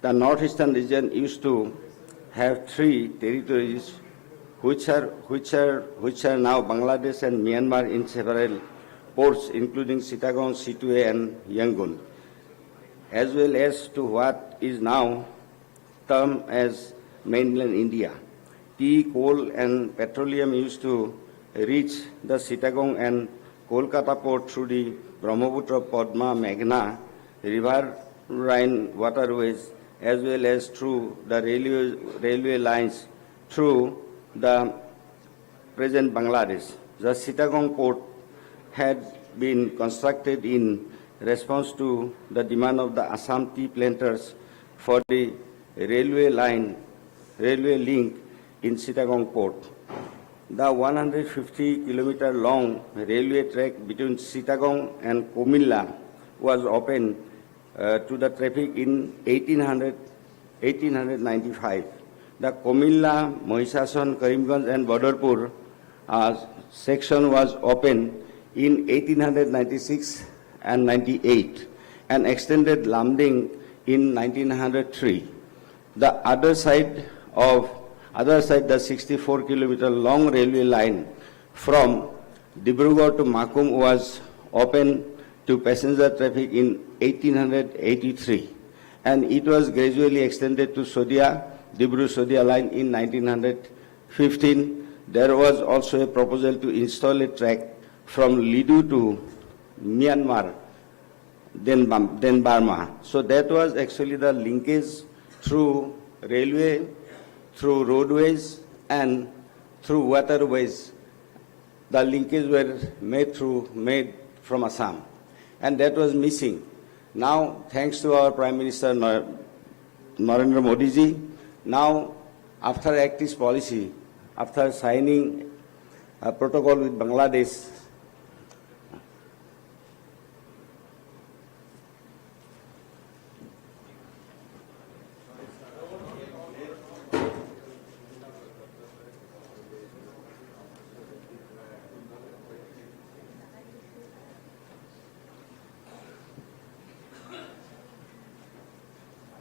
The northeastern region used to have 3 territories which are now Bangladesh and Myanmar in several ports, including Chittagong, Situe, and Yangon, as well as to what is now termed as mainland India. Tea, coal, and petroleum used to reach the Chittagong and Kolkata port through the Brahmaputra, Padma, Meghna, riverine waterways, as well as through the railway lines through the present Bangladesh. The Chittagong port had been constructed in response to the demand of the Assam tea planters for the railway link in Chittagong port. The 150-kilometer long railway track between Chittagong and Comilla was opened to the traffic in 1895. The Comilla, Mohisason, Karimganj, and Badarpur section was opened in 1896 and 98 and extended Lamding in 1903. The other side, the 64-kilometer long railway line from Dibrugarh to Makum was opened to passenger traffic in 1883, and it was gradually extended to Dibru-Sodia line in 1915. There was also a proposal to install a track from Lidu to Myanmar, then Burma. So that was actually the linkage through railway, through roadways, and through waterways. The linkage were made from Assam, and that was missing. Now, thanks to our Prime Minister Narendra Modi ji, now after Act East policy, after signing a protocol with Bangladesh,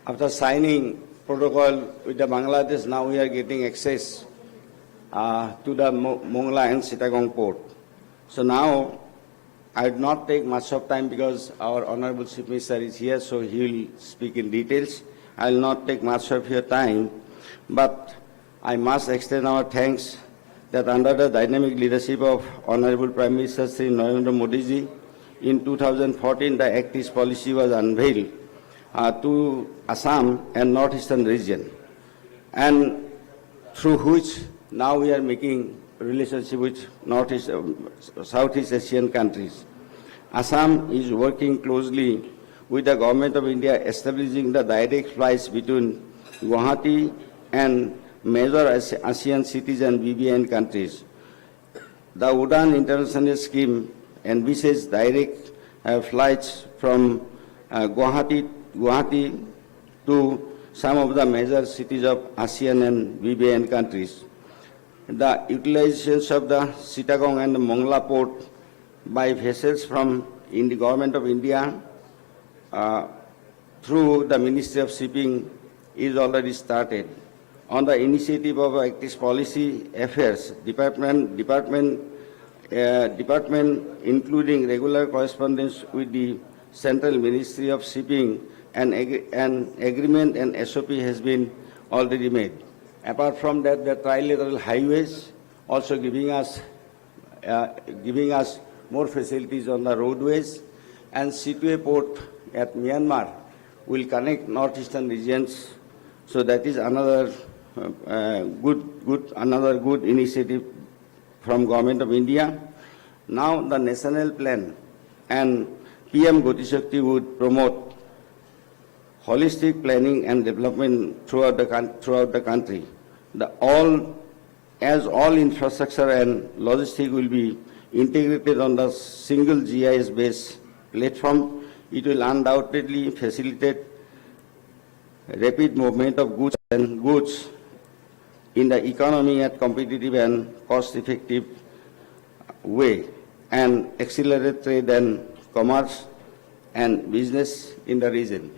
after signing protocol with the Bangladesh, now we are getting access to the Mongla and Chittagong port. So now, I will not take much of time because our Honorable Chief Minister is here, so he will speak in details. I will not take much of your time, but I must extend our thanks that under the dynamic leadership of Honorable Prime Minister Sri Narendra Modi ji, in 2014 the Act East policy was unveiled to Assam and northeastern region, and through which now we are making relationship with Southeast Asian countries. Assam is working closely with the Government of India, establishing the direct flights between Guwahati and major ASEAN cities and BBN countries. The Udan International Scheme envisages direct flights from Guwahati to some of the major cities of ASEAN and BBN countries. The utilization of the Chittagong and the Mongla port by vessels from the Government of India through the Ministry of Shipping is already started. On the initiative of Act East Policy Affairs Department, including regular correspondence with the Central Ministry of Shipping, an agreement and SOP has been already made. Apart from that, the trilateral highways also giving us more facilities on the roadways, and Situe port at Myanmar will connect northeastern regions. So that is another good initiative from Government of India. Now the national plan and PM Gati Shakti would promote holistic planning and development throughout the country. All infrastructure and logistics will be integrated on the single GIS-based platform. It will undoubtedly facilitate rapid movement of goods in the economy at competitive and cost-effective way, and accelerate trade and commerce and business in the region.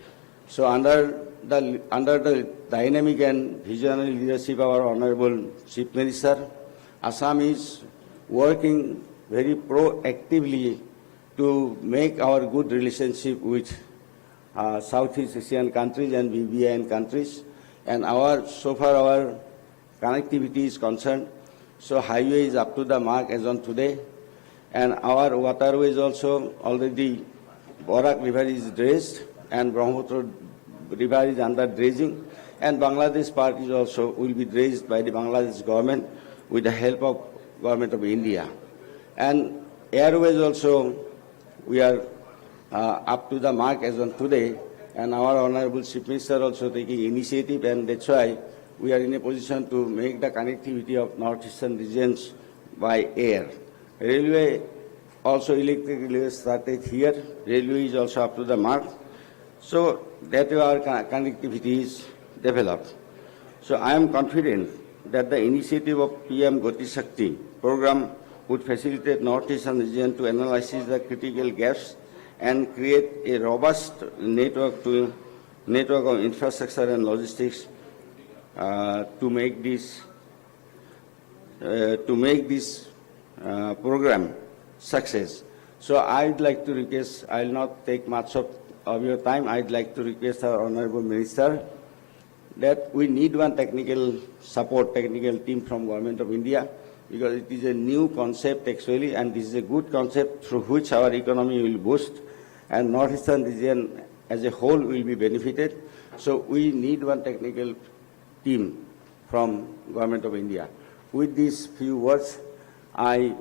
So under the dynamic and visionary leadership of our Honorable Chief Minister, Assam is working very proactively to make our good relationship with Southeast Asian countries and BBN countries. And so far our connectivity is concerned. So highway is up to the mark as on today. And our waterways also already, Borak River is dredged and Brahmaputra River is under dredging. And Bangladesh part is also will be dredged by the Bangladesh government with the help of Government of India. And airways also, we are up to the mark as on today. And our Honorable Chief Minister also taking initiative, and that's why we are in a position to make the connectivity of northeastern regions by air. Railway also, electric railway started here. Railway is also up to the mark. So that way our connectivity is developed. So I am confident that the initiative of PM Gati Shakti program would facilitate northeastern region to analyze the critical gaps and create a robust network of infrastructure and logistics to make this program success. So I'd like to request, I'll not take much of your time, I'd like to request our Honorable Minister that we need one technical support, technical team from Government of India, because it is a new concept actually, and this is a good concept through which our economy will boost and northeastern region as a whole will be benefited. So we need one technical team from Government of India. With these few words, I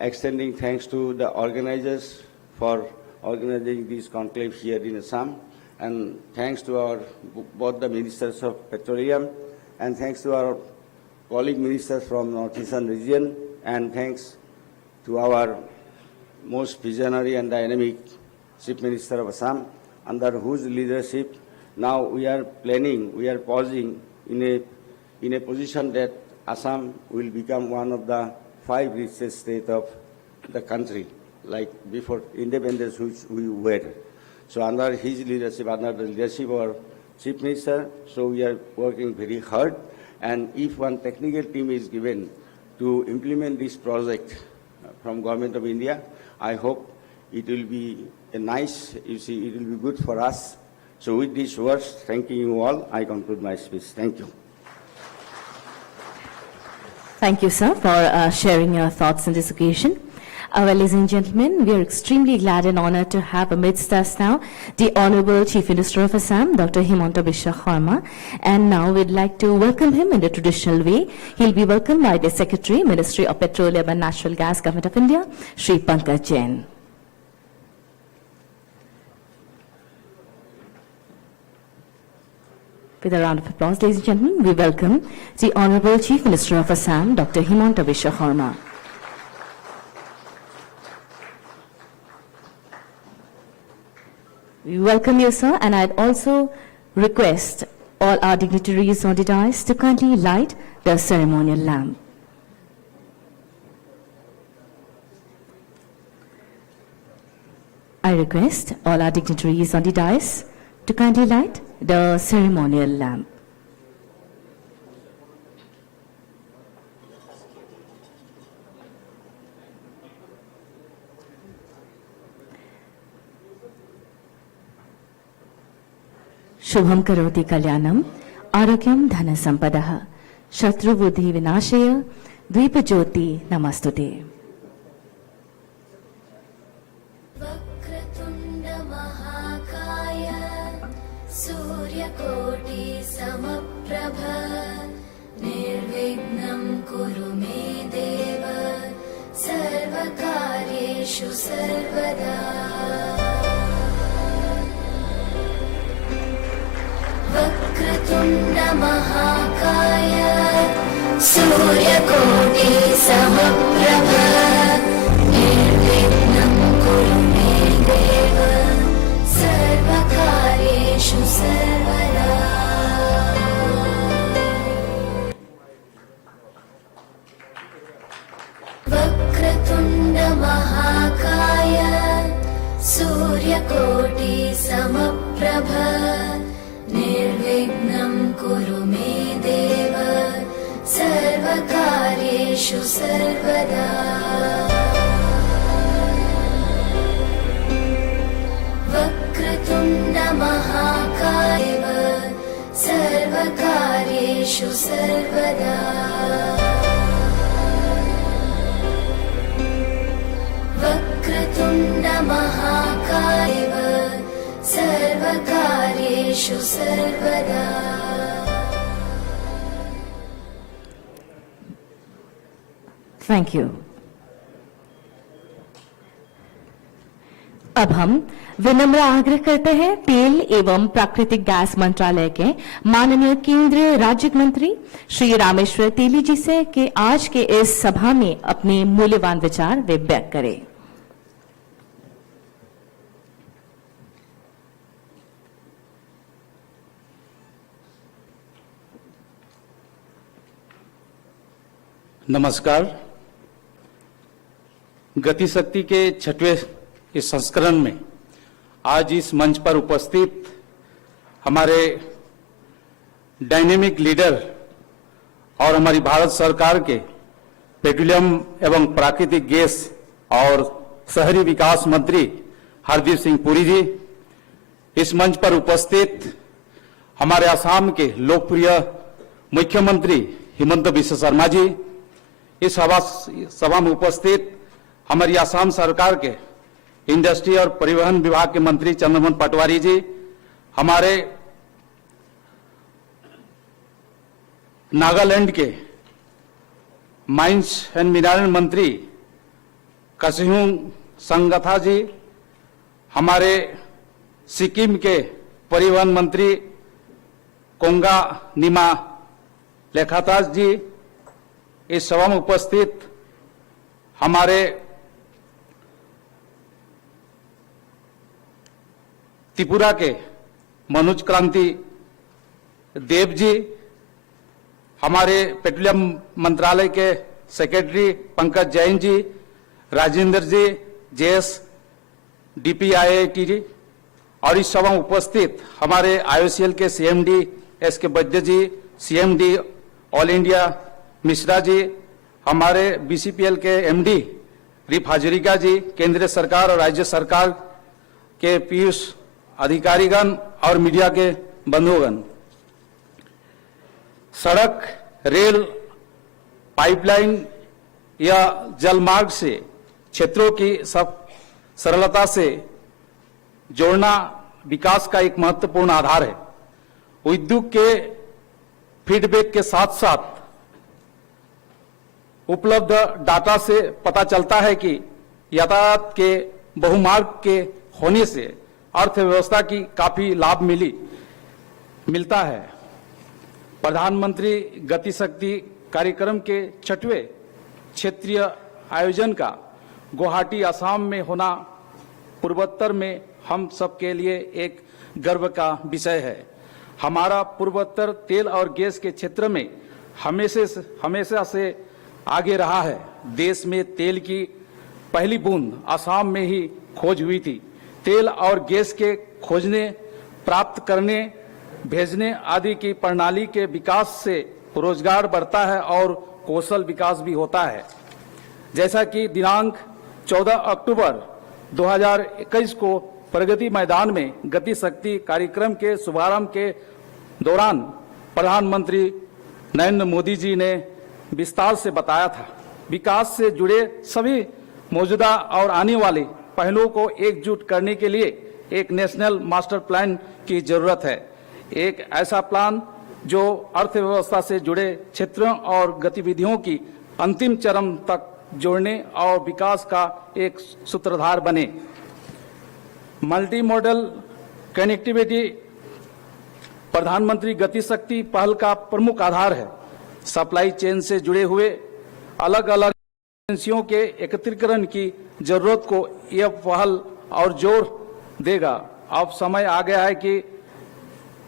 extending thanks to the organizers for organizing this conclave here in Assam, and thanks to both the ministers of Petroleum, and thanks to our colleague ministers from northeastern region, and thanks to our most visionary and dynamic Chief Minister of Assam, under whose leadership now we are planning, we are pausing in a position that Assam will become one of the 5 richest states of the country, like before independence, which we were. So under his leadership, under the leadership of our Chief Minister, so we are working very hard. And if one technical team is given to implement this project from Government of India, I hope it will be a nice, you see, it will be good for us. So with these words, thanking you all, I conclude my speech. Thank you. Thank you, sir, for sharing your thoughts on this occasion. Well, ladies and gentlemen, we are extremely glad and honored to have amidst us now the Honorable Chief Minister of Assam, Dr. Himanta Biswa Sharma. And now we'd like to welcome him in the traditional way. He'll be welcomed by the Secretary, Ministry of Petroleum and Natural Gas, Government of India, Shri Pankaj Jain. With a round of applause, ladies and gentlemen, we welcome the Honorable Chief Minister of Assam, Dr. Himanta Biswa Sharma. We welcome you, sir, and I'd also request all our dignitaries on the dais to kindly light the ceremonial lamp. I request all our dignitaries on the dais to kindly light the ceremonial lamp. Shubham karoti kalyanam, arogyam dhana sampadaha, shatru buddhi vinashaya, dvipa jyoti namastute. Vakratunda mahakaya, suryakoti samaprabha, nirvignam kuru me deva, sarvakaryeshu sarvada. Vakratunda mahakaya, suryakoti samaprabha, nirvignam kuru me deva, sarvakaryeshu sarvada. Vakratunda mahakaya, suryakoti samaprabha, निर्विघ्नं कुरु मे देव सर्वकार्येषु सर्वदा वक्रतुण्ड महाकाय सर्वकार्येषु सर्वदा वक्रतुण्ड महाकाय सर्वकार्येषु सर्वदा थैंक यू। अब हम विनम्र आग्रह करते हैं तेल एवं प्राकृतिक गैस मंत्रालय के माननीय केंद्रीय राज्य मंत्री श्री रामेश्वर तेली जी से कि आज के इस सभा में अपने मूल्यवान विचार वे व्यक्त करें। नमस्कार। गति शक्ति के 6वें इस संस्करण में आज इस मंच पर उपस्थित हमारे डायनेमिक लीडर और हमारी भारत सरकार के पेट्रोलियम एवं प्राकृतिक गैस और शहरी विकास मंत्री हरदीप सिंह पुरी जी, इस मंच पर उपस्थित हमारे असम के लोकप्रिय मुख्यमंत्री हिमंत बिश्व शर्मा जी, इस सभा में उपस्थित हमारी असम सरकार के इंडस्ट्री और परिवहन विभाग के मंत्री चंद्रमोहन पटवारी जी, हमारे नागालैंड के माइंस एंड मिनरल मंत्री कसिहुंग संगथा जी, हमारे सिक्किम के परिवहन मंत्री कोंगा निमा लेखातास जी, इस सभा में उपस्थित हमारे त्रिपुरा के मनोज क्रांति देव जी, हमारे पेट्रोलियम मंत्रालय के सेक्रेटरी पंकज जैन जी, राजेंद्र जी, जेएस डीपीआईआईटी जी, और इस सभा में उपस्थित हमारे आईओसीएल के सीएमडी एस के बज्ज जी, CMD all India Mishra ji, हमारे बीसीपीएल के एमडी रिफ हाजरिका जी, केंद्र सरकार और राज्य सरकार के पीयूष अधिकारीगण और मीडिया के बंधुगण। सड़क, रेल, पाइपलाइन या जलमार्ग से क्षेत्रों की सरलता से जोड़ना विकास का एक महत्वपूर्ण आधार है। उद्योग के फीडबैक के साथ साथ उपलब्ध डाटा से पता चलता है कि यातायात के बहुमार्ग के होने से अर्थव्यवस्था की काफी लाभ मिलता है। प्रधानमंत्री गति शक्ति कार्यक्रम के 6वें क्षेत्रीय आयोजन का गुवाहाटी असम में होना पूर्वोत्तर में हम सबके लिए एक गर्व का विषय है। हमारा पूर्वोत्तर तेल और गैस के क्षेत्र में हमेशा से आगे रहा है। देश में तेल की पहली बूंद असम में ही खोज हुई थी। तेल और गैस के खोजने, प्राप्त करने, भेजने आदि की प्रणाली के विकास से रोजगार बढ़ता है और कौशल विकास भी होता है। जैसा कि दिनांक 14 अक्टूबर 2021 को प्रगति मैदान में गति शक्ति कार्यक्रम के शुभारंभ के दौरान प्रधानमंत्री नरेंद्र मोदी जी ने विस्तार से बताया था। विकास से जुड़े सभी मौजूदा और आने वाले पहलुओं को एकजुट करने के लिए एक नेशनल मास्टर प्लान की जरूरत है। एक ऐसा प्लान जो अर्थव्यवस्था से जुड़े क्षेत्रों और गतिविधियों की अंतिम चरम तक जोड़ने और विकास का एक सूत्रधार बने। मल्टी मॉडल कनेक्टिविटी प्रधानमंत्री गति शक्ति पहल का प्रमुख आधार है। सप्लाई चेन से जुड़े हुए अलग अलग एजेंसियों के एकत्रीकरण की जरूरत को यह पहल और जोर देगा। अब समय आ गया है कि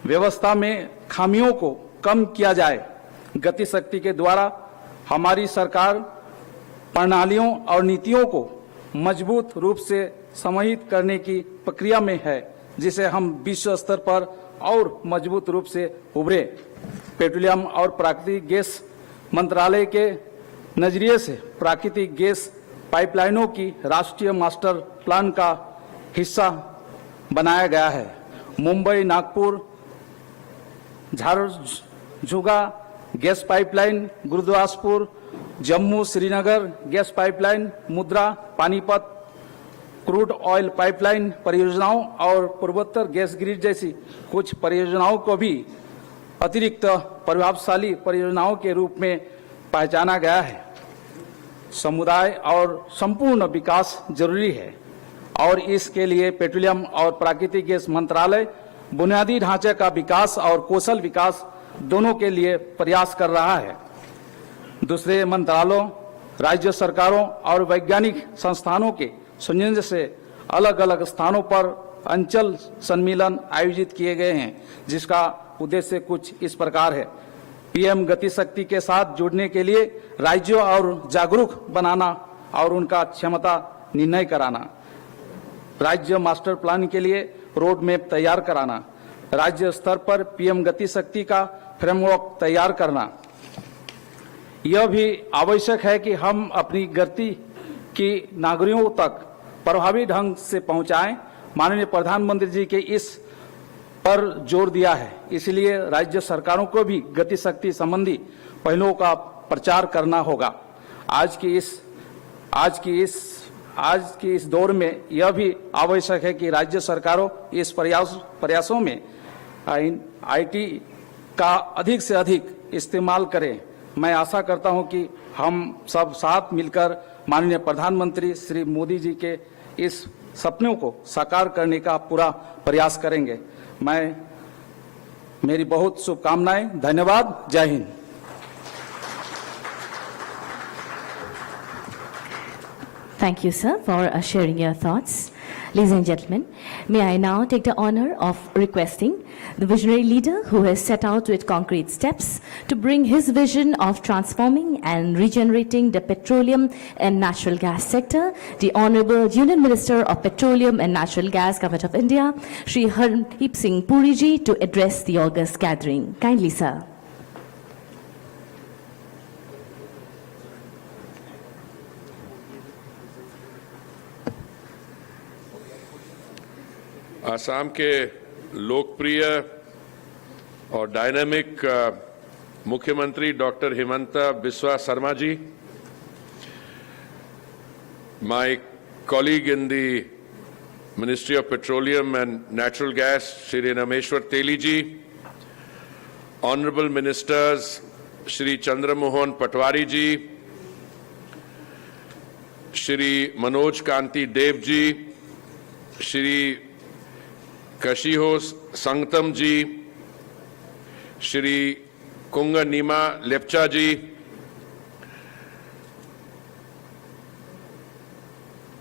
व्यवस्था में खामियों को कम किया जाए। गति शक्ति के द्वारा हमारी सरकार प्रणालियों और नीतियों को मजबूत रूप से समाहित करने की प्रक्रिया में है, जिसे हम विश्व स्तर पर और मजबूत रूप से उभरे। पेट्रोलियम और प्राकृतिक गैस मंत्रालय के नजरिए से प्राकृतिक गैस पाइपलाइनों की राष्ट्रीय मास्टर प्लान का हिस्सा बनाया गया है। Mumbai Nagpur Jharsuguda gas pipeline, Gurdaspur Jammu Srinagar gas pipeline, Mundra Panipat crude oil pipeline परियोजनाओं और पूर्वोत्तर गैस ग्रिड जैसी कुछ परियोजनाओं को भी अतिरिक्त प्रभावशाली परियोजनाओं के रूप में पहचाना गया है। समुदाय और संपूर्ण विकास जरूरी है और इसके लिए पेट्रोलियम और प्राकृतिक गैस मंत्रालय बुनियादी ढांचे का विकास और कौशल विकास दोनों के लिए प्रयास कर रहा है। दूसरे मंत्रालयों, राज्य सरकारों और वैज्ञानिक संस्थानों के संयोजन से अलग अलग स्थानों पर अंचल सम्मेलन आयोजित किए गए हैं, जिसका उद्देश्य कुछ इस प्रकार है। पीएम गति शक्ति के साथ जुड़ने के लिए राज्यों और जागरूक बनाना और उनका क्षमता निर्णय कराना, राज्य मास्टर प्लान के लिए रोड मैप तैयार कराना, राज्य स्तर पर पीएम गति शक्ति का फ्रेमवर्क तैयार करना। यह भी आवश्यक है कि हम अपनी गति की नागरिकों तक प्रभावी ढंग से पहुंचाएं। माननीय प्रधानमंत्री जी के इस पर जोर दिया है, इसलिए राज्य सरकारों को भी गति शक्ति संबंधी पहलुओं का प्रचार करना होगा। आज की इस दौर में यह भी आवश्यक है कि राज्य सरकारों इस प्रयासों में आईटी का अधिक से अधिक इस्तेमाल करें। मैं आशा करता हूं कि हम सब साथ मिलकर माननीय प्रधानमंत्री श्री मोदी जी के इस सपनों को साकार करने का पूरा प्रयास करेंगे। मेरी बहुत शुभकामनाएं। धन्यवाद। जय Hind. Thank you, sir, for sharing your thoughts. Ladies and gentlemen, may I now take the honor of requesting the visionary leader who has set out with concrete steps to bring his vision of transforming and regenerating the petroleum and natural gas sector, the Honorable Union Minister of Petroleum and Natural Gas, Government of India, Shri Hardeep Singh Puri ji, to address the august gathering. Kindly, sir. Assam के लोकप्रिय और dynamic मुख्यमंत्री doctor Himanta Biswa Sharma ji, my colleague in the Ministry of Petroleum and Natural Gas, Shri Rameshwar Teli ji, Honorable Ministers Shri Chandramohan Patwari ji, Shri Manoj Kanti Dev ji, Shri Kashiho Sangtam ji, Shri Kunga Nima Lepcha ji,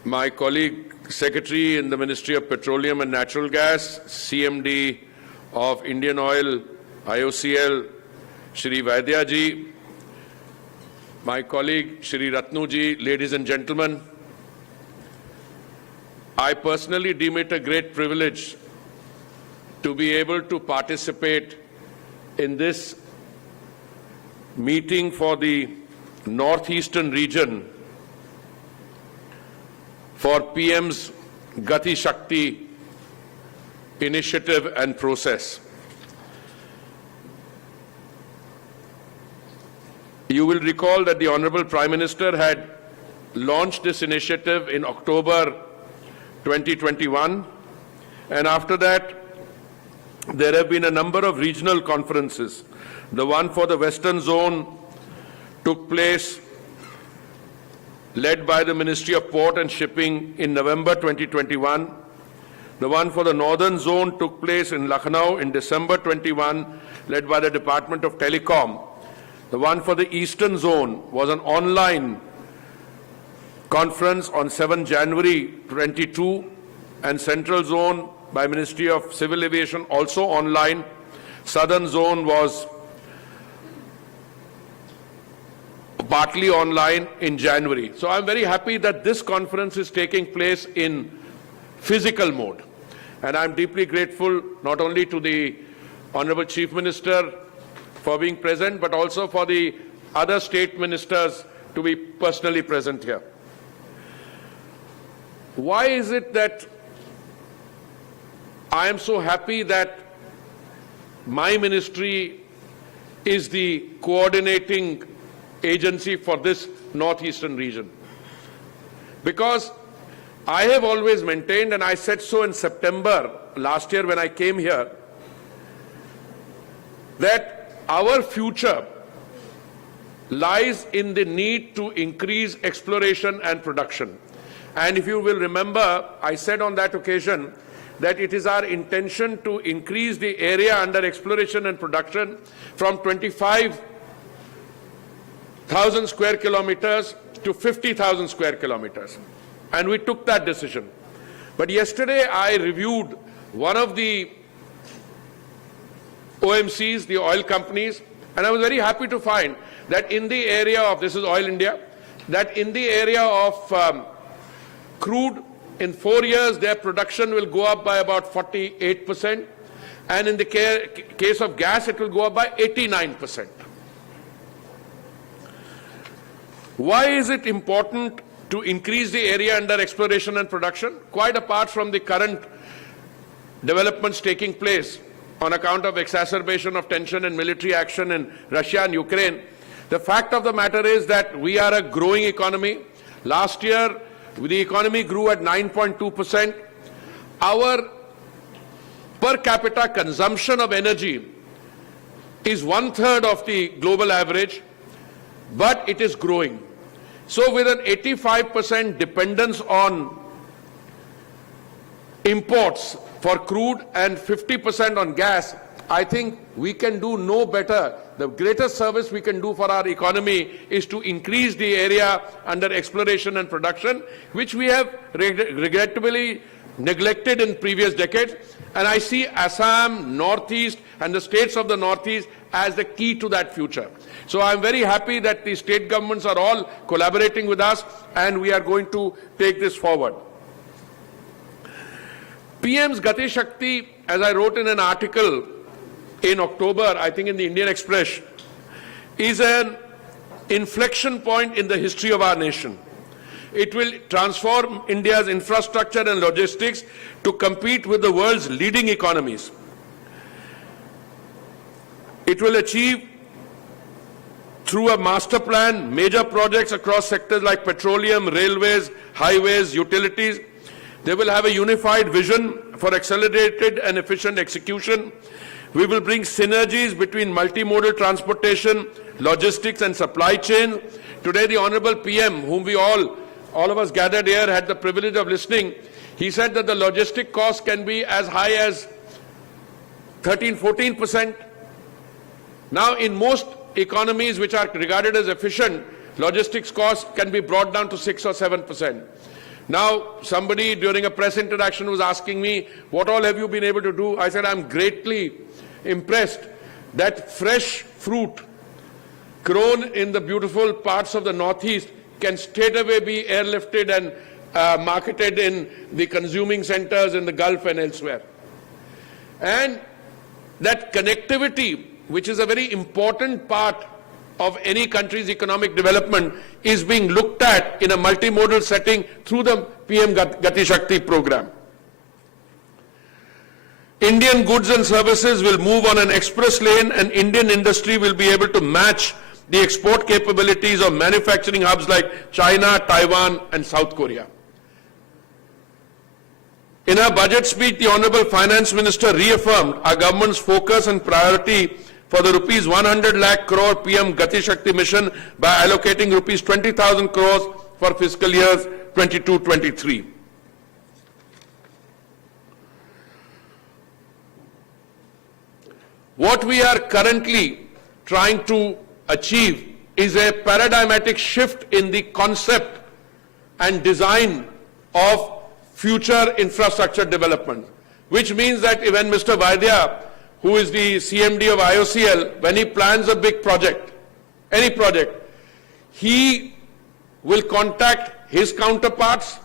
my colleague Secretary in the Ministry of Petroleum and Natural Gas, CMD of Indian Oil, IOCL, Shri Vaidya ji, my colleague Shri Ratnu ji, ladies and gentlemen, I personally deem it a great privilege to be able to participate in this meeting for the northeastern region for PM's Gati Shakti initiative and process. You will recall that the Honorable Prime Minister had launched this initiative in October 2021, and after that there have been a number of regional conferences. The one for the Western Zone took place, led by the Ministry of Port and Shipping in November 2021. The one for the Northern Zone took place in Lucknow in December 21, led by the Department of Telecom. The one for the Eastern Zone was an online conference on 7 January 22, and Central Zone by Ministry of Civil Aviation also online. Southern Zone was partly online in January. So I'm very happy that this conference is taking place in physical mode. And I'm deeply grateful not only to the Honorable Chief Minister for being present, but also for the other state ministers to be personally present here. Why is it that I am so happy that my ministry is the coordinating agency for this northeastern region? Because I have always maintained, and I said so in September last year when I came here, that our future lies in the need to increase exploration and production. And if you will remember, I said on that occasion that it is our intention to increase the area under exploration and production from 25,000 square kilometers to 50,000 square kilometers. And we took that decision. But yesterday I reviewed one of the OMCs, the oil companies, and I was very happy to find that in the area of, this is Oil India, that in the area of crude, in 4 years their production will go up by about 48%, and in the case of gas it will go up by 89%. Why is it important to increase the area under exploration and production? Quite apart from the current developments taking place on account of exacerbation of tension and military action in Russia and Ukraine, the fact of the matter is that we are a growing economy. Last year, the economy grew at 9.2%. Our per capita consumption of energy is 1/3 of the global average, but it is growing. So with an 85% dependence on imports for crude and 50% on gas, I think we can do no better. The greatest service we can do for our economy is to increase the area under exploration and production, which we have regrettably neglected in previous decades. And I see Assam, Northeast, and the states of the Northeast as the key to that future. So I'm very happy that the state governments are all collaborating with us, and we are going to take this forward. PM's Gati Shakti, as I wrote in an article in October, I think in the Indian Express, is an inflection point in the history of our nation. It will transform India's infrastructure and logistics to compete with the world's leading economies. It will achieve, through a master plan, major projects across sectors like petroleum, railways, highways, utilities. They will have a unified vision for accelerated and efficient execution. We will bring synergies between multimodal transportation, logistics and supply chain. Today, the Honorable PM, whom we all of us gathered here, had the privilege of listening. He said that the logistic cost can be as high as 13-14%. Now, in most economies which are regarded as efficient, logistics costs can be brought down to 6 or 7%. Now, somebody during a press interaction was asking me, what all have you been able to do? I said, I'm greatly impressed that fresh fruit grown in the beautiful parts of the Northeast can straightaway be airlifted and marketed in the consuming centers in the Gulf and elsewhere. And that connectivity, which is a very important part of any country's economic development, is being looked at in a multimodal setting through the PM Gati Shakti program. Indian goods and services will move on an express lane, and Indian industry will be able to match the export capabilities of manufacturing hubs like China, Taiwan, and South Korea. In her budget speech, the Honorable Finance Minister reaffirmed our government's focus and priority for the rupees 100 lakh crore PM Gati Shakti mission by allocating rupees 20,000 crores for fiscal years 22-23. What we are currently trying to achieve is a paradigmatic shift in the concept and design of future infrastructure development, which means that when Mr. Vaidya, who is the CMD of IOCL, when he plans a big project, any project, he will contact his counterparts,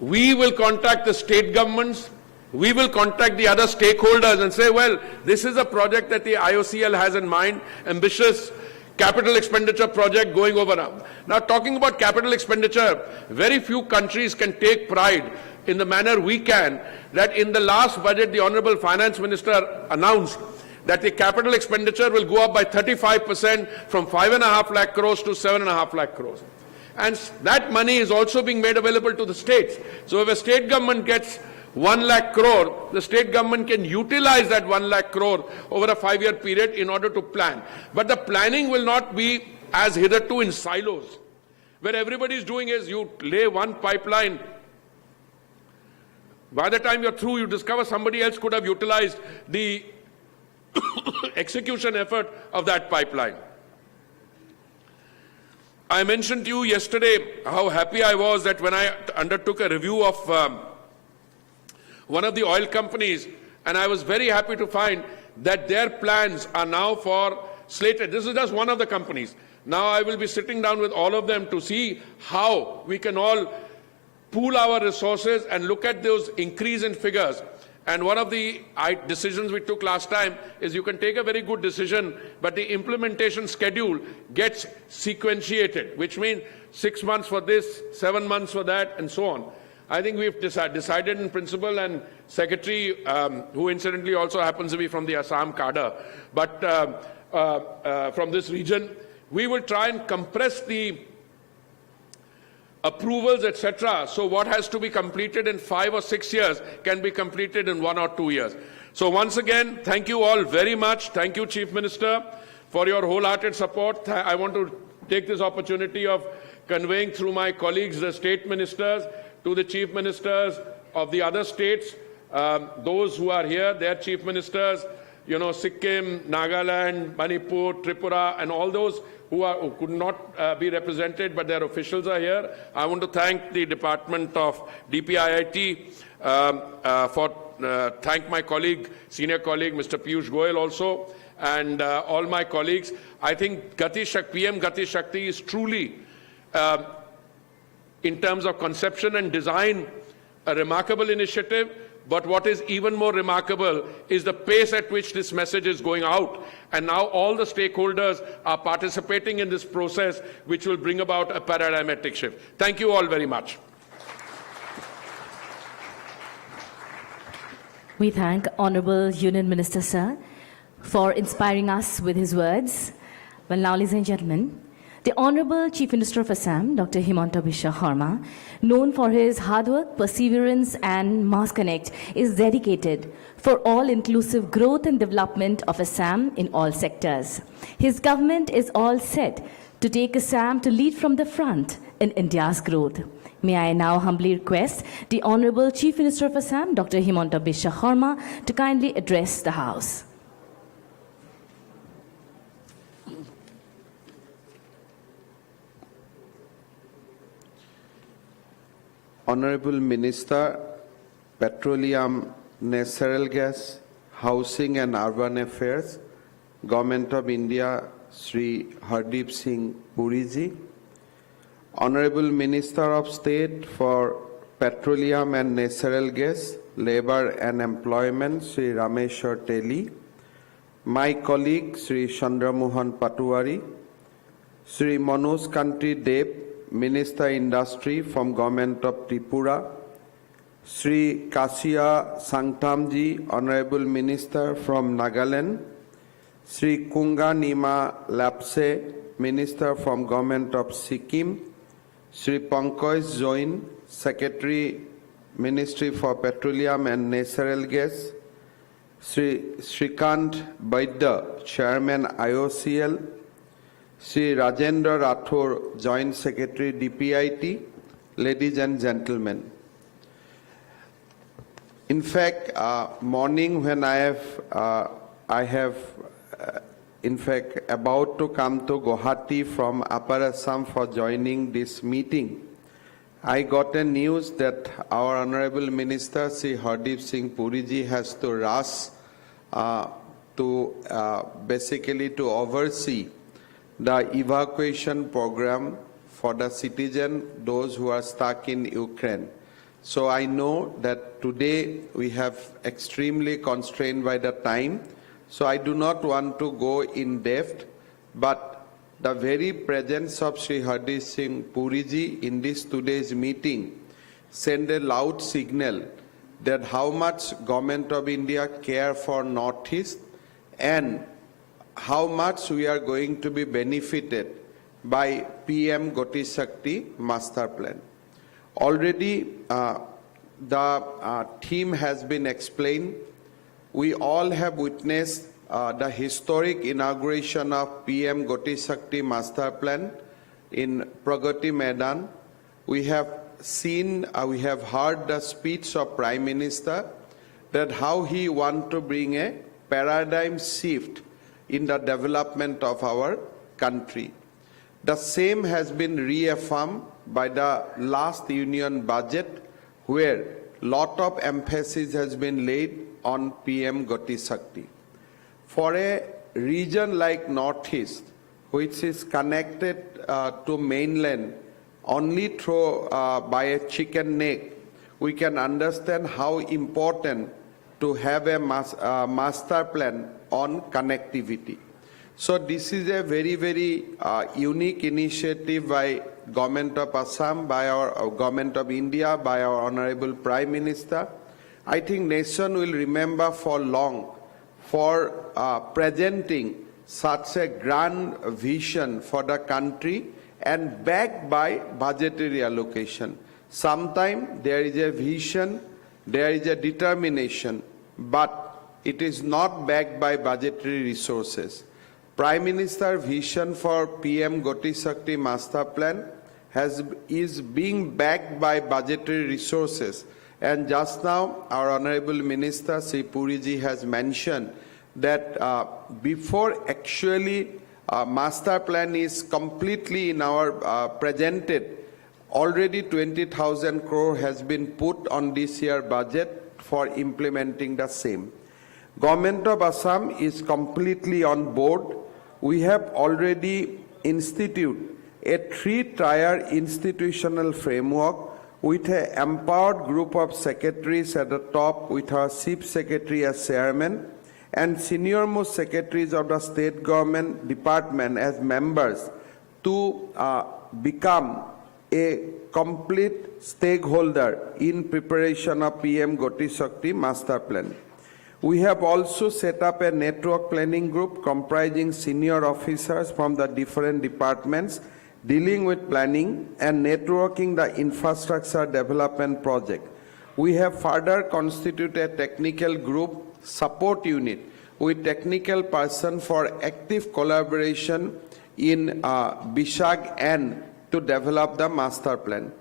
we will contact the state governments, we will contact the other stakeholders and say, well, this is a project that the IOCL has in mind, ambitious capital expenditure project going over. Now, talking about capital expenditure, very few countries can take pride in the manner we can, that in the last budget, the Honorable Finance Minister announced that the capital expenditure will go up by 35% from 5.5 lakh crores to 7.5 lakh crores. And that money is also being made available to the states. So if a state government gets 1 lakh crore, the state government can utilize that 1 lakh crore over a 5-year period in order to plan. But the planning will not be as hitherto in silos, where everybody is doing is you lay one pipeline. By the time you're through, you discover somebody else could have utilized the execution effort of that pipeline. I mentioned to you yesterday how happy I was that when I undertook a review of one of the oil companies, and I was very happy to find that their plans are now for slated. This is just one of the companies. Now I will be sitting down with all of them to see how we can all pool our resources and look at those increase in figures. And one of the decisions we took last time is you can take a very good decision, but the implementation schedule gets sequentiated, which means 6 months for this, 7 months for that, and so on. I think we've decided in principle, and Secretary, who incidentally also happens to be from the Assam cadre, but from this region, we will try and compress the approvals, etc. So what has to be completed in 5 or 6 years can be completed in 1 or 2 years. So once again, thank you all very much. Thank you, Chief Minister, for your wholehearted support. I want to take this opportunity of conveying through my colleagues, the state ministers, to the chief ministers of the other states, those who are here, their chief ministers, you know, Sikkim, Nagaland, Manipur, Tripura, and all those who could not be represented, but their officials are here. I want to thank the Department of DPIIT thank my colleague, senior colleague, Mr. Piyush Goyal also, and all my colleagues. I think PM Gati Shakti is truly, in terms of conception and design, a remarkable initiative. But what is even more remarkable is the pace at which this message is going out. And now all the stakeholders are participating in this process, which will bring about a paradigmatic shift. Thank you all very much. We thank Honorable Union Minister, sir, for inspiring us with his words. Well, now, ladies and gentlemen, the Honorable Chief Minister of Assam, Dr. Himanta Biswa Sarma, known for his hard work, perseverance, and mass connect, is dedicated for all-inclusive growth and development of Assam in all sectors. His government is all set to take Assam to lead from the front in India's growth. May I now humbly request the Honorable Chief Minister of Assam, Dr. Himanta Biswa Sarma, to kindly address the House. Honorable Minister, Petroleum, Natural Gas, Housing and Urban Affairs, Government of India, Sri Hardeep Singh Puri ji, Honorable Minister of State for Petroleum and Natural Gas, Labour and Employment, Sri Rameshwar Teli, my colleague, Sri Chandra Mohan Patwari, Sri Manoj Kanti Deb, Minister Industry from Government of Tripura, Sri Kasia Sangtamji, Honorable Minister from Nagaland, Sri Kunga Nima Lapse, Minister from Government of Sikkim, Sri Pankaj Join, Secretary, Ministry for Petroleum and Natural Gas, Sri Shrikant Baidya, Chairman IOCL, Sri Rajendra Rathore, Joint Secretary DPIT, ladies and gentlemen. In fact, morning when I have in fact about to come to Guwahati from Upper Assam for joining this meeting, I got a news that our Honorable Minister Sri Hardeep Singh Puri ji has to rush basically to oversee the evacuation program for the citizens, those who are stuck in Ukraine. So I know that today we have extremely constrained by the time, so I do not want to go in depth, but the very presence of Sri Radisson Puriji in this today's meeting send a loud signal that how much Government of India care for Northeast and how much we are going to be benefited by PM Gati Shakti Master Plan. Already the theme has been explained. We all have witnessed the historic inauguration of PM Gati Shakti Master Plan in Pragati Maidan. We have seen, we have heard the speech of Prime Minister that how he wants to bring a paradigm shift in the development of our country. The same has been reaffirmed by the last union budget, where lot of emphasis has been laid on PM Gati Shakti. For a region like Northeast, which is connected to mainland only through by a chicken neck, we can understand how important to have a master plan on connectivity. So this is a very, very unique initiative by Government of Assam, by our Government of India, by our Honorable Prime Minister. I think nation will remember for long for presenting such a grand vision for the country and backed by budgetary allocation. Sometimes there is a vision, there is a determination, but it is not backed by budgetary resources. Prime Minister's vision for PM Gati Shakti Master Plan is being backed by budgetary resources. And just now, our Honorable Minister, Sri Puriji, has mentioned that before actually Master Plan is completely in our presented, already 20,000 crore has been put on this year budget for implementing the same. Government of Assam is completely on board. We have already instituted a 3-tier institutional framework with an empowered group of secretaries at the top, with our Chief Secretary as chairman and senior-most secretaries of the state government department as members to become a complete stakeholder in preparation of PM Gati Shakti Master Plan. We have also set up a network planning group comprising senior officers from the different departments dealing with planning and networking the infrastructure development project. We have further constituted a technical group support unit with technical person for active collaboration in Bishag and to develop the master plan.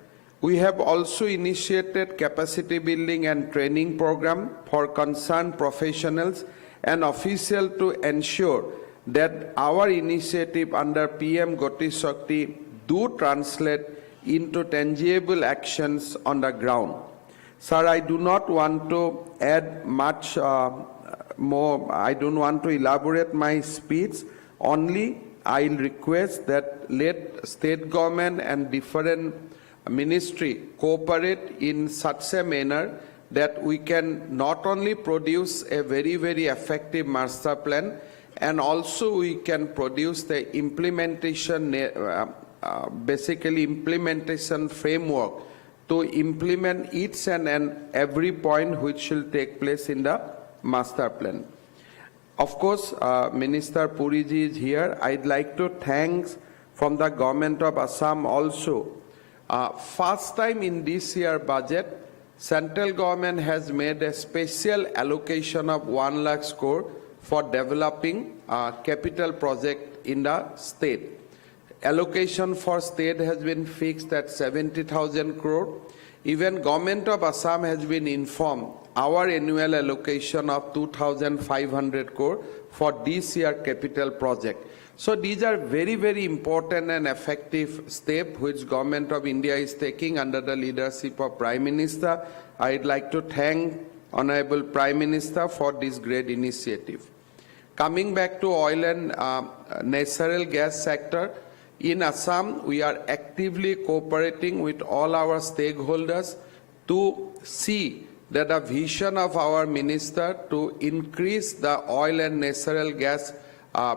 We have also initiated capacity building and training program for concerned professionals and officials to ensure that our initiative under PM Gati Shakti do translate into tangible actions on the ground. Sir, I do not want to add much more. I don't want to elaborate my speech. Only I'll request that let state government and different ministry cooperate in such a manner that we can not only produce a very, very effective master plan, and also we can produce the implementation, basically implementation framework to implement each and every point which will take place in the master plan. Of course, Minister Puriji is here. I'd like to thank from the government of Assam also. First time in this year budget, central government has made a special allocation of 1 lakh crore for developing capital project in the state. Allocation for state has been fixed at 70,000 crore. Even government of Assam has been informed our annual allocation of 2,500 crore for this year capital project. So these are very, very important and effective steps which Government of India is taking under the leadership of Prime Minister. I'd like to thank Honorable Prime Minister for this great initiative. Coming back to oil and natural gas sector, in Assam we are actively cooperating with all our stakeholders to see that the vision of our minister to increase the oil and natural gas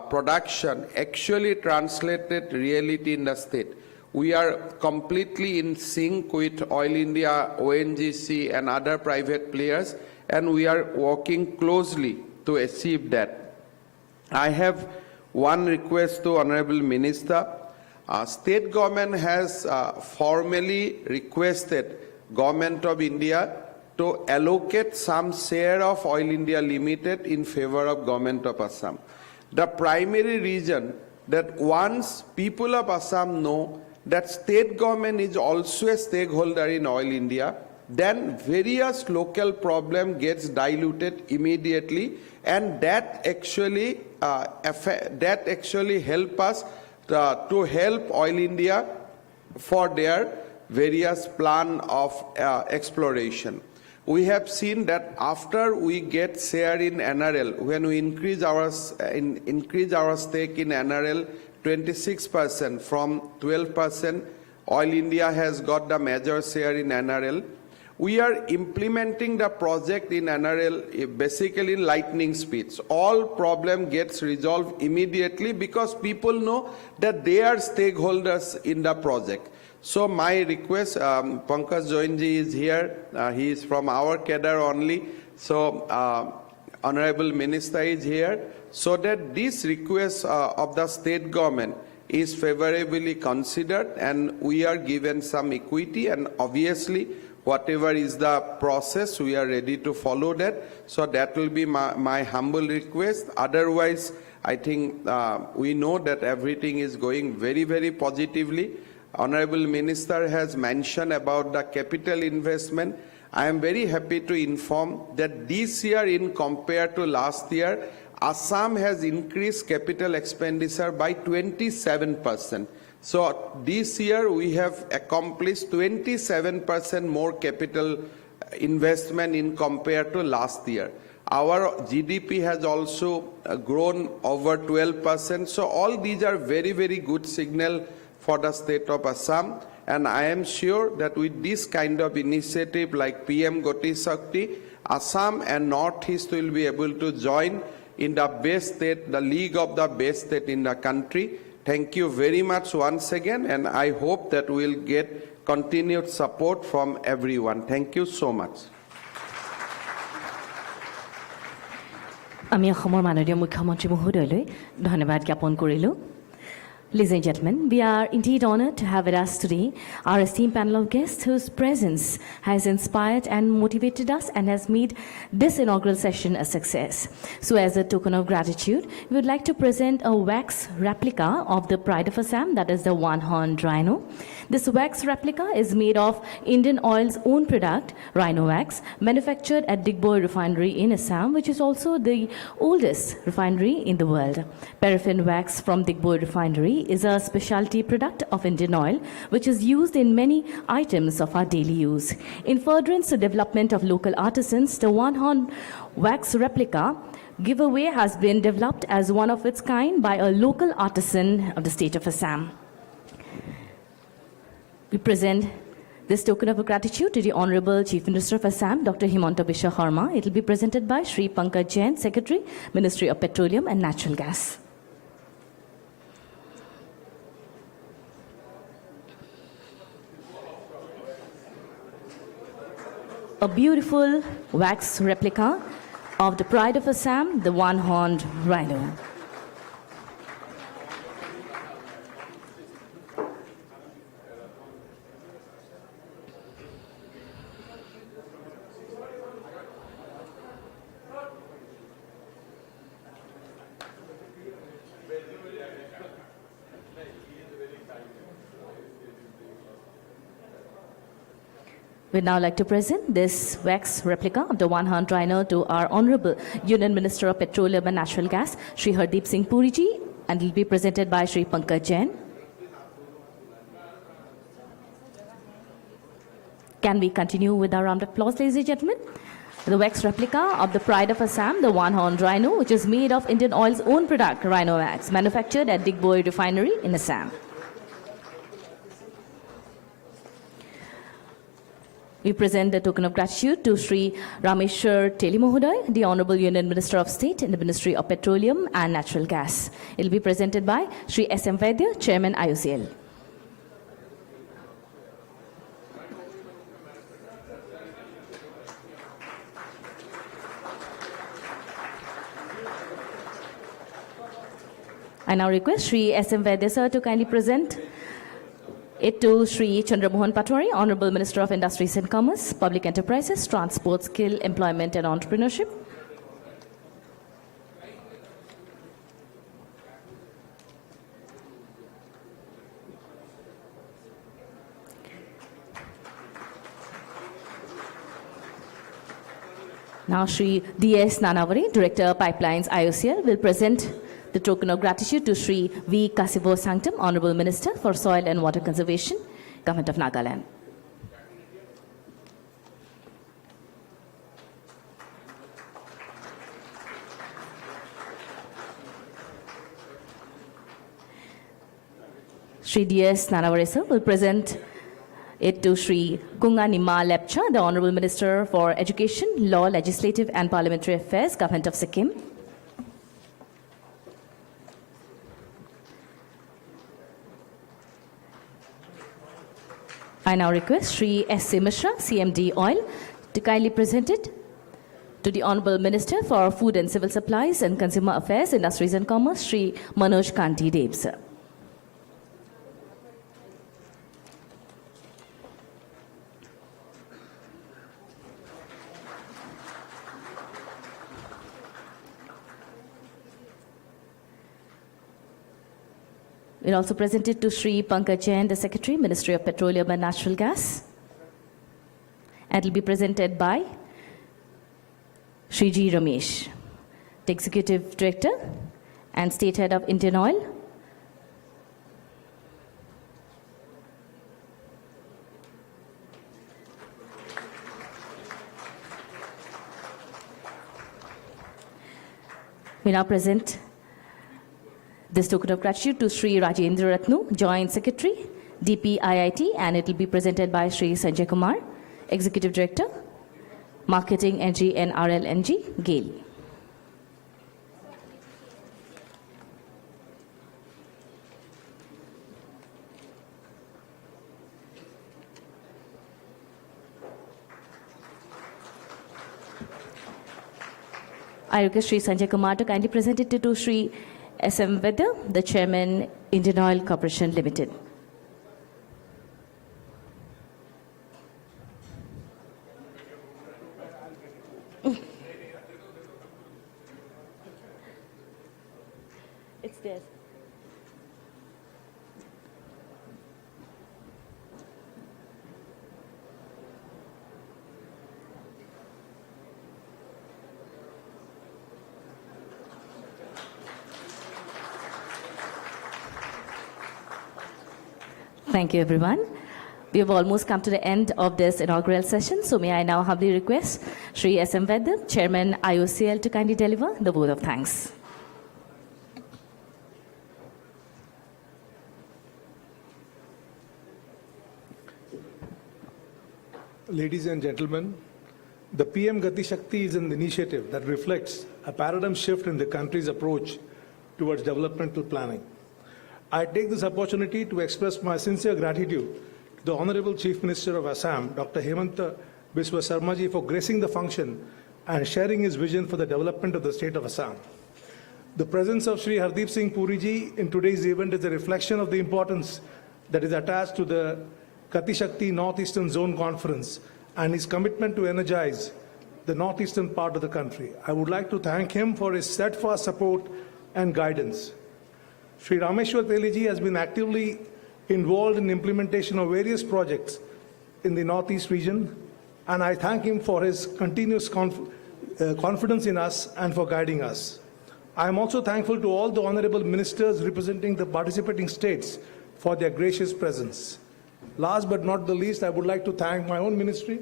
production actually translated reality in the state. We are completely in sync with Oil India, ONGC and other private players, and we are working closely to achieve that. I have one request to Honorable Minister. State government has formally requested Government of India to allocate some share of Oil India Limited in favor of Government of Assam. The primary reason that once people of Assam know that state government is also a stakeholder in Oil India, then various local problem gets diluted immediately, and that actually help us to help Oil India for their various plan of exploration. We have seen that after we get share in NRL, when we increase our stake in NRL 26% from 12%, Oil India has got the major share in NRL. We are implementing the project in NRL basically in lightning speeds. All problem gets resolved immediately because people know that they are stakeholders in the project. So my request, Pankaj Joinji is here. He is from our cadre only. So Honorable Minister is here, so that this request of the state government is favorably considered and we are given some equity, and obviously whatever is the process, we are ready to follow that. So that will be my humble request. Otherwise, I think we know that everything is going very, very positively. Honorable Minister has mentioned about the capital investment. I am very happy to inform that this year, in compared to last year, Assam has increased capital expenditure by 27%. So this year we have accomplished 27% more capital investment in compared to last year. Our GDP has also grown over 12%. So all these are very, very good signal for the state of Assam. And I am sure that with this kind of initiative like PM Gati Shakti, Assam and Northeast will be able to join in the best state, the league of the best state in the country. Thank you very much once again, and I hope that we'll get continued support from everyone. Thank you so much. আমি অসমৰ মাননীয় মুখ্যমন্ত্ৰী মহোদয়লৈ ধন্যবাদ জ্ঞাপন কৰিলোঁ। Ladies and gentlemen, we are indeed honored to have with us today our esteemed panel of guests whose presence has inspired and motivated us and has made this inaugural session a success. So as a token of gratitude, we would like to present a wax replica of the Pride of Assam, that is the one-horned rhino. This wax replica is made of Indian Oil's own product, rhino wax, manufactured at Digboi refinery in Assam, which is also the oldest refinery in the world. Paraffin wax from Digboi refinery is a specialty product of Indian Oil, which is used in many items of our daily use. In furtherance to development of local artisans, the one-horn wax replica giveaway has been developed as one of its kind by a local artisan of the state of Assam. We present this token of gratitude to the Honorable Chief Minister of Assam, Dr. Himanta Biswa Sharma. It will be presented by Shri Pankaj Jain, Secretary, Ministry of Petroleum and Natural Gas. A beautiful wax replica of the Pride of Assam, the one-horned rhino. We'd now like to present this wax replica of the one-horned rhino to our Honorable Union Minister of Petroleum and Natural Gas, Shri Hardeep Singh Puriji, and it will be presented by Shri Pankaj Jain. Can we continue with our round of applause, ladies and gentlemen? The wax replica of the Pride of Assam, the one-horned rhino, which is made of Indian Oil's own product, rhino wax, manufactured at Digboi refinery in Assam. We present the token of gratitude to Sri Rameshwar Telimohoday, the Honorable Union Minister of State in the Ministry of Petroleum and Natural Gas. It will be presented by Sri S.M. Vaidya, Chairman IOCL. I now request Sri S.M. Vaidya sir to kindly present it to Sri Chandramohan Patwari, Honorable Minister of Industries and Commerce, Public Enterprises, Transport, Skill, Employment and Entrepreneurship. Now Sri D.S. Nanavare, Director Pipelines IOCL, will present the token of gratitude to Sri V. Kasivo Sanctum, Honorable Minister for Soil and Water Conservation, Government of Nagaland. Sri D.S. Nanavare sir will present it to Sri Kunga Nima Lepcha, the Honorable Minister for Education, Law, Legislative and Parliamentary Affairs, Government of Sikkim. I now request Sri S.C. Mishra, CMD Oil, to kindly present it to the Honorable Minister for Food and Civil Supplies and Consumer Affairs, Industries and Commerce, Sri Manoj Kanti Dev, sir. We'll also present it to Sri Pankaj Jain, the Secretary, Ministry of Petroleum and Natural Gas. And it will be presented by Sri G. Ramesh, the Executive Director and State Head of Indian Oil. We now present this token of gratitude to Sri Rajendra Ratnu, Joint Secretary, DPIIT, and it will be presented by Sri Sanjay Kumar, Executive Director, Marketing NG and RLNG, GAIL. I request Sri Sanjay Kumar to kindly present it to Sri S.M. Vaidya, the Chairman, Indian Oil Corporation Limited. It's there. Thank you, everyone. We have almost come to the end of this inaugural session, so may I now humbly request Sri S.M. Vaidya, Chairman IOCL, to kindly deliver the vote of thanks. Ladies and gentlemen, the PM Gati Shakti is an initiative that reflects a paradigm shift in the country's approach towards developmental planning. I take this opportunity to express my sincere gratitude to the Honorable Chief Minister of Assam, Dr. Hemanta Biswa Sarmaji, for gracing the function and sharing his vision for the development of the state of Assam. The presence of Sri Hardeep Singh Puriji in today's event is a reflection of the importance that is attached to the Gati Shakti Northeastern Zone Conference and his commitment to energize the northeastern part of the country. I would like to thank him for his steadfast support and guidance. Sri Rameshwar Teliji has been actively involved in implementation of various projects in the Northeast region, and I thank him for his continuous confidence in us and for guiding us. I am also thankful to all the honorable ministers representing the participating states for their gracious presence. Last but not the least, I would like to thank my own ministry,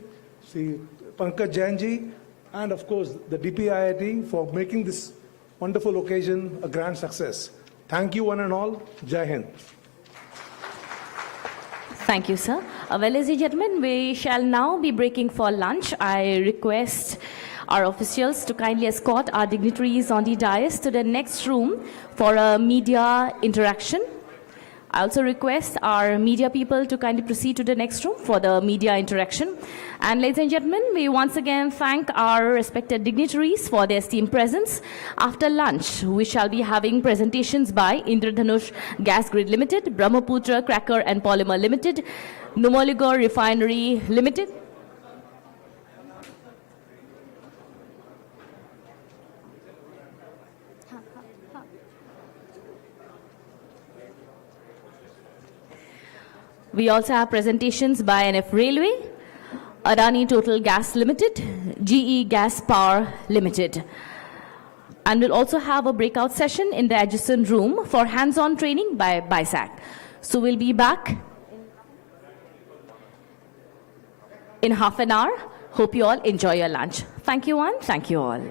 Sri Pankaj Jainji, and of course the DPIIT for making this wonderful occasion a grand success. Thank you one and all. Jai Hind. Thank you, sir. Well, ladies and gentlemen, we shall now be breaking for lunch. I request our officials to kindly escort our dignitaries on the dais to the next room for a media interaction. I also request our media people to kindly proceed to the next room for the media interaction. And ladies and gentlemen, we once again thank our respected dignitaries for their esteemed presence. After lunch, we shall be having presentations by Indradhanush Gas Grid Limited, Brahmaputra Cracker and Polymer Limited, Numaligarh Refinery Limited, we also have presentations by NF Railway, Adani Total Gas Limited, GE Gas Power Limited. And we'll also have a breakout session in the adjacent room for hands-on training by BISAC. So we'll be back in half an hour. Hope you all enjoy your lunch. Thank you one, thank you all.